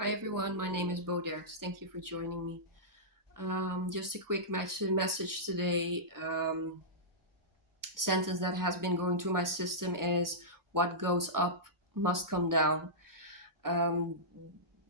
Hi everyone, my name is Boders. Thank you for joining me. Just a quick message today. Sentence that has been going through my system is what goes up must come down. Um,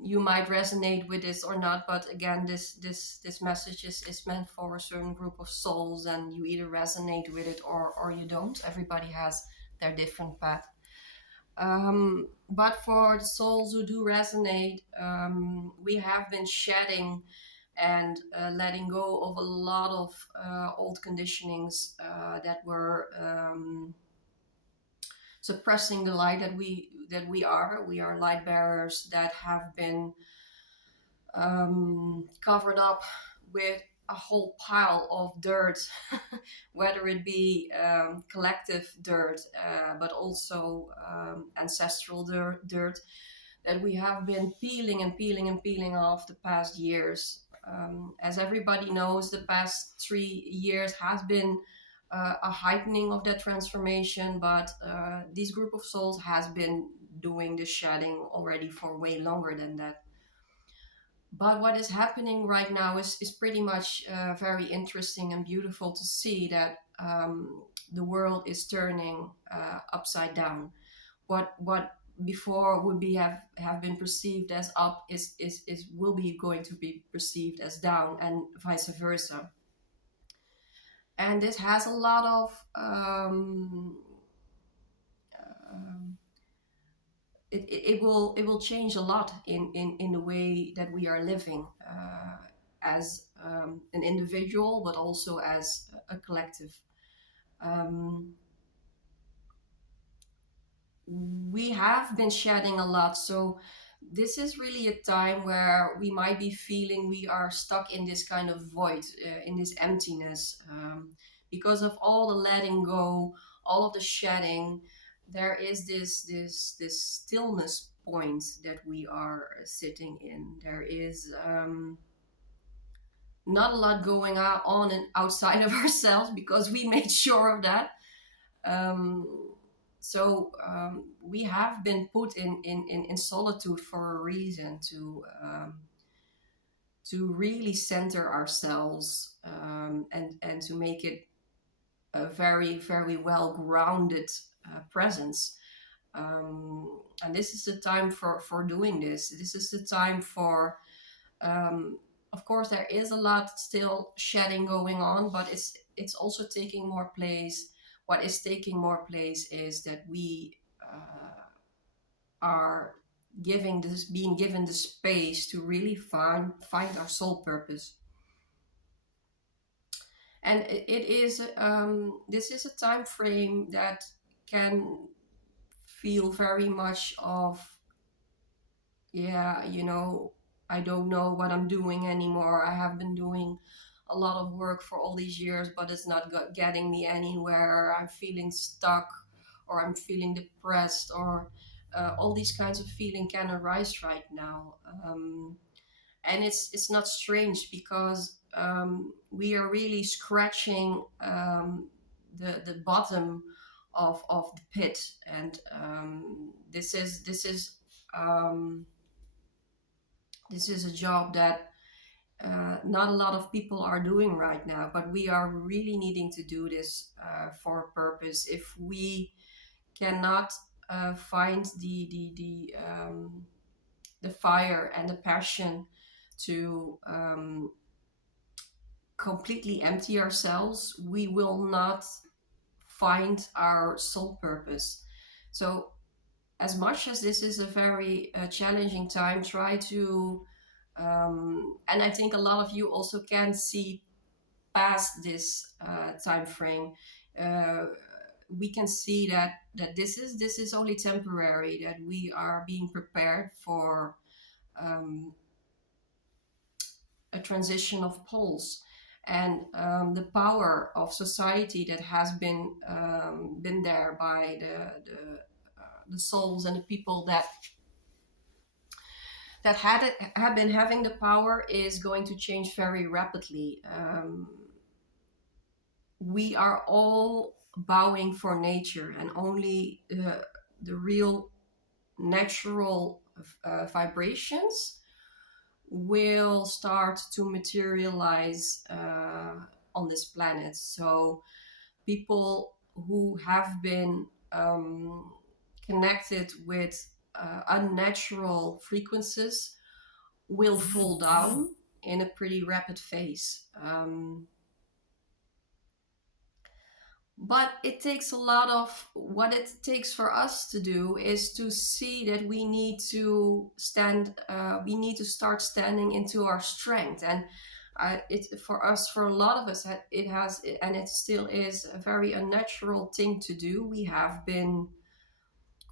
you might resonate with this or not, but again, this message is meant for a certain group of souls, and you either resonate with it or you don't. Everybody has their different path. But for the souls who do resonate, we have been shedding and letting go of a lot of old conditionings that were suppressing the light that we are. We are light bearers that have been covered up with a whole pile of dirt, whether it be collective dirt, but also ancestral dirt that we have been peeling and peeling and peeling off the past years. As everybody knows, the past 3 years has been a heightening of that transformation, but this group of souls has been doing the shedding already for way longer than that. But what is happening right now is pretty much very interesting and beautiful to see that the world is turning upside down. What before would be have been perceived as up is will be going to be perceived as down, and vice versa. And this has a lot of um, it will change a lot in the way that we are living as an individual, but also as a collective. Um, we have been shedding a lot, so this is really a time where we might be feeling we are stuck in this kind of void, in this emptiness, because of all the letting go, all of the shedding. There is this stillness point that we are sitting in. There is not a lot going on and outside of ourselves because we made sure of that. um, so we have been put in solitude for a reason to really center ourselves, and to make it a very very well grounded presence. And this is the time for doing this. This is the time for um, of course there is a lot still shedding going on, but it's also taking more place. What is taking more place is that we are being given the space to really find our soul purpose. And it is this is a time frame that can feel very much of, yeah, I don't know what I'm doing anymore. I have been doing a lot of work for all these years, but it's not getting me anywhere. I'm feeling stuck, or I'm feeling depressed, or all these kinds of feeling can arise right now. And it's not strange because we are really scratching the bottom of the pit, and um, this is a job that not a lot of people are doing right now, but we are really needing to do this for a purpose. If we cannot find the fire and the passion to completely empty ourselves, we will not find our soul purpose. So, as much as this is a very challenging time, try to, and I think a lot of you also can see past this time frame. Uh, we can see that this is only temporary. That we are being prepared for um, a transition of poles, and the power of society that has been there by the souls and the people that had been having the power is going to change very rapidly. We are all bowing for nature, and only the real natural vibrations will start to materialize on this planet. So people who have been connected with unnatural frequencies will fall down in a pretty rapid phase. But it takes a lot of what it takes for us to do is to see that we need to we need to start standing into our strength. And it for us, for a lot of us, it has, and it still is, a very unnatural thing to do. We have been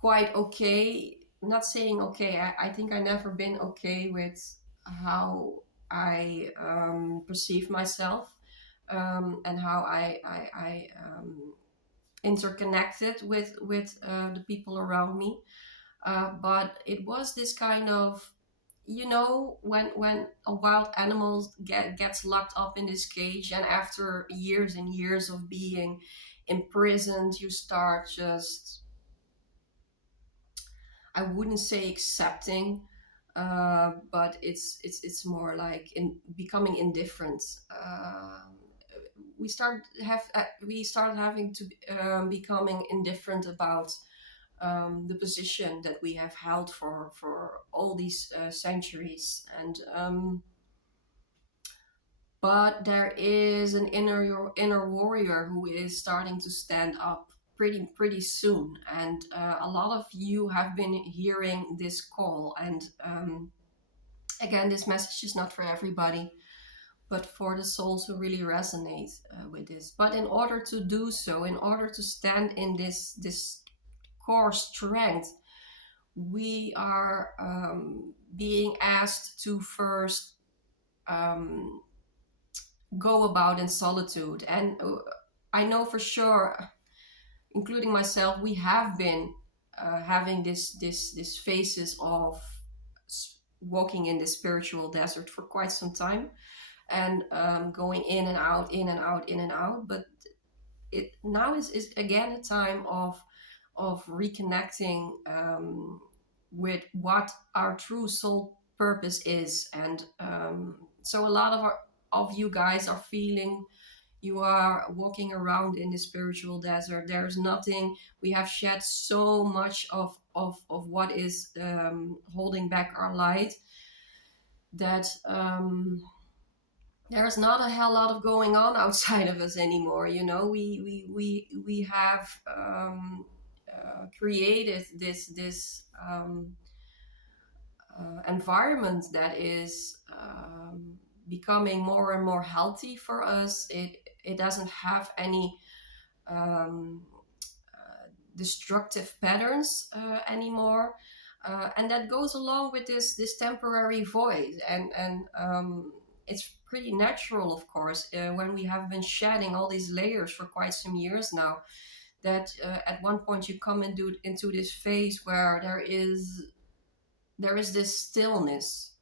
quite okay, not saying okay, I think I never been okay with how I perceive myself, and how I interconnected with the people around me. But it was this kind of, when a wild animal gets locked up in this cage, and after years and years of being imprisoned, you start just, I wouldn't say accepting, but it's more like in becoming indifferent. We start having to becoming indifferent about the position that we have held for all these centuries. And but there is an inner warrior who is starting to stand up pretty soon. And a lot of you have been hearing this call. And again, this message is not for everybody, but for the souls who really resonate with this. But in order to do so, in order to stand in this core strength, we are being asked to first go about in solitude. And I know for sure, including myself, we have been having this phases of walking in the spiritual desert for quite some time, and going in and out, in and out, in and out. But it now is again a time of reconnecting with what our true soul purpose is. And so a lot of you guys are feeling you are walking around in the spiritual desert. There's nothing. We have shed so much of what is holding back our light, that there's not a hell lot of going on outside of us anymore. We have created this environment that is becoming more and more healthy for us. It doesn't have any destructive patterns anymore, and that goes along with this temporary void. And it's pretty natural, of course, when we have been shedding all these layers for quite some years now, that at one point you come into this phase where there is this stillness.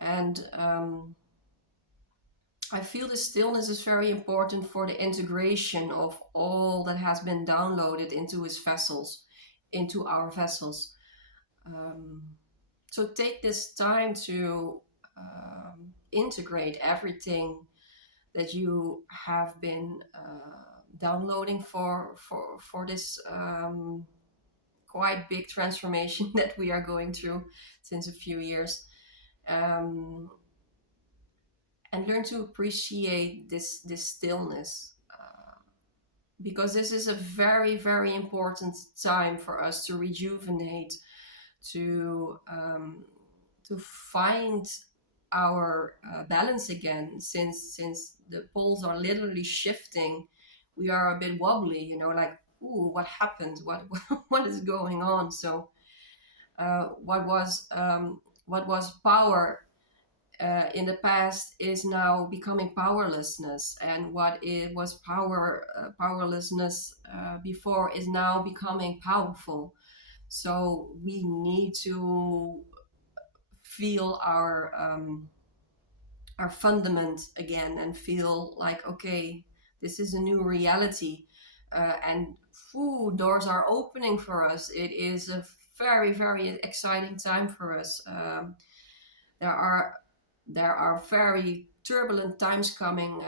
And I feel the stillness is very important for the integration of all that has been downloaded into our vessels. So take this time to integrate everything that you have been downloading for this quite big transformation that we are going through since a few years. And learn to appreciate this stillness, because this is a very, very important time for us to rejuvenate, to find our balance again. Since the poles are literally shifting, we are a bit wobbly, like, ooh, what happened? What is going on? So what was power in the past is now becoming powerlessness, and what it was powerlessness before is now becoming powerful. So we need to feel our fundament again, and feel like, okay, this is a new reality, and doors are opening for us. It is a very, very exciting time for us. There are there are very turbulent times coming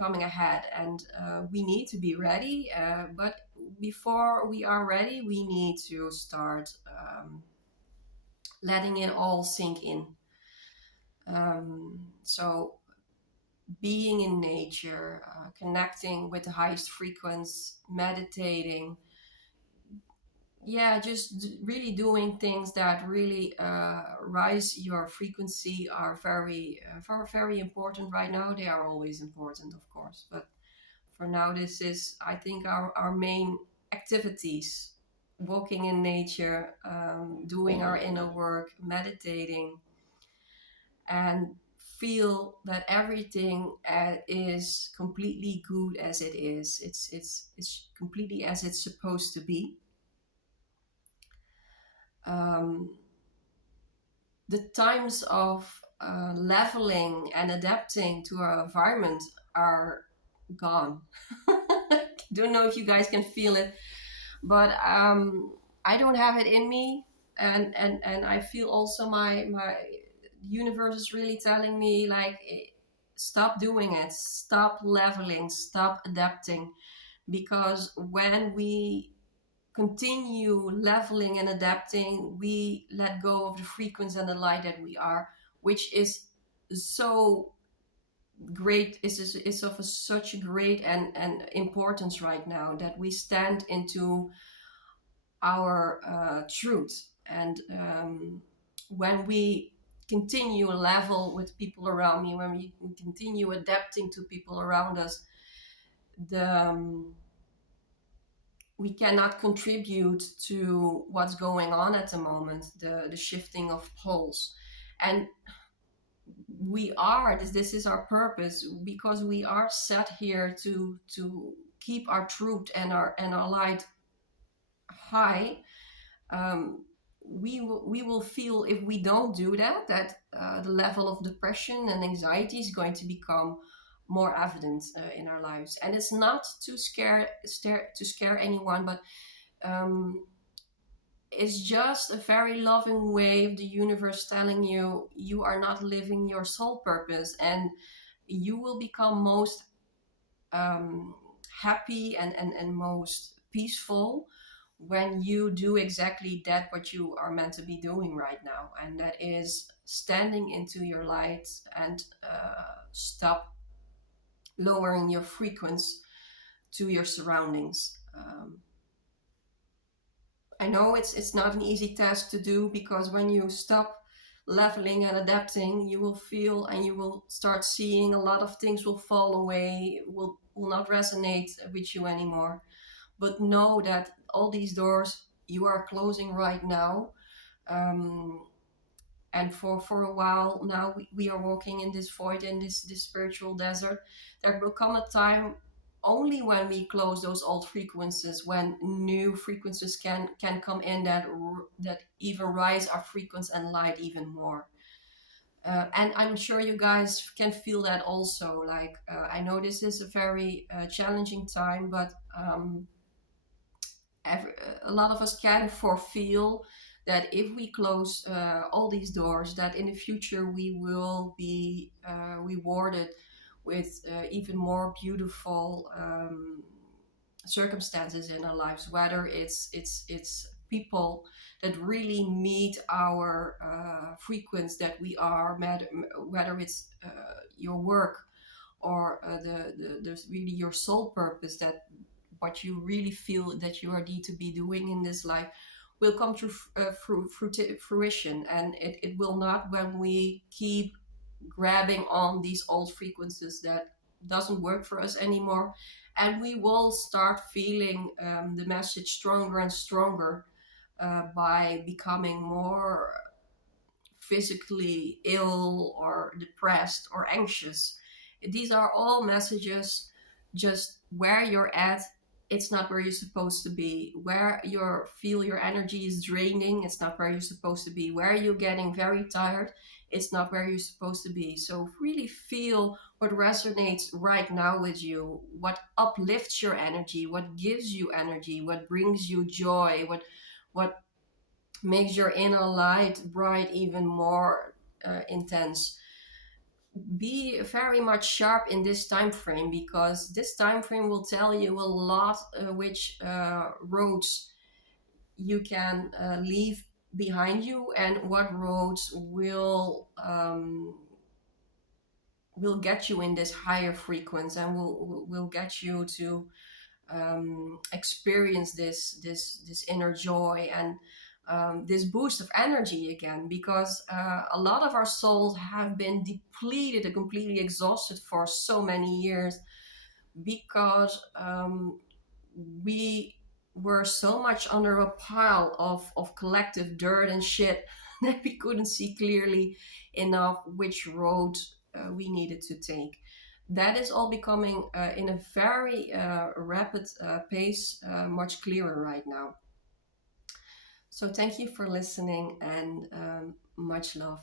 ahead, and we need to be ready. But before we are ready, we need to start letting it all sink in. So being in nature, connecting with the highest frequency, meditating, yeah, just really doing things that really rise your frequency are very important right now. They are always important, of course, but for now, this is, I think, our main activities: walking in nature, doing our inner work, meditating, and feel that everything is completely good as it is. It's completely as it's supposed to be. Um, the times of leveling and adapting to our environment are gone. Don't know if you guys can feel it, but I don't have it in me, and I feel also my universe is really telling me like, stop doing it, stop leveling, stop adapting, because when we continue leveling and adapting, we let go of the frequency and the light that we are, which is so great. Is of such a great and importance right now, that we stand into our truth. And when we continue level with people around me, when we continue adapting to people around us, the we cannot contribute to what's going on at the moment, the shifting of poles. And we are this is our purpose, because we are set here to keep our truth and our light high. We will feel, if we don't do that, that the level of depression and anxiety is going to become more evident in our lives. And it's not to scare anyone, but it's just a very loving way of the universe telling you you are not living your soul purpose, and you will become most um, happy and most peaceful when you do exactly that what you are meant to be doing right now, and that is standing into your light and stop lowering your frequency to your surroundings. I know it's not an easy task to do, because when you stop leveling and adapting, you will feel and you will start seeing a lot of things will fall away, will not resonate with you anymore. But know that all these doors you are closing right now, um, and for a while now, we are walking in this void, in this spiritual desert. There will come a time only when we close those old frequencies, when new frequencies can come in, that even rise our frequency and light even more. And I'm sure you guys can feel that also. Like, I know this is a very challenging time, but every, a lot of us can feel that if we close all these doors, that in the future we will be rewarded with even more beautiful circumstances in our lives, whether it's people that really meet our frequency that we are, whether it's your work, or there's really your soul purpose, that what you really feel that you are need to be doing in this life will come to fruition. And it will not when we keep grabbing on these old frequencies that doesn't work for us anymore. And we will start feeling the message stronger and stronger by becoming more physically ill or depressed or anxious. These are all messages. Just where you're at, it's not where you're supposed to be. Where you feel your energy is draining, it's not where you're supposed to be. Where you're getting very tired, it's not where you're supposed to be. So really feel what resonates right now with you, what uplifts your energy, what gives you energy, what brings you joy, what makes your inner light bright even more intense. Be very much sharp in this time frame, because this time frame will tell you a lot which roads you can leave behind you, and what roads will get you in this higher frequency, and will get you to experience this inner joy, and this boost of energy again, because a lot of our souls have been depleted and completely exhausted for so many years, because we were so much under a pile of collective dirt and shit that we couldn't see clearly enough which road we needed to take. That is all becoming in a very rapid pace, much clearer right now. So thank you for listening, and much love.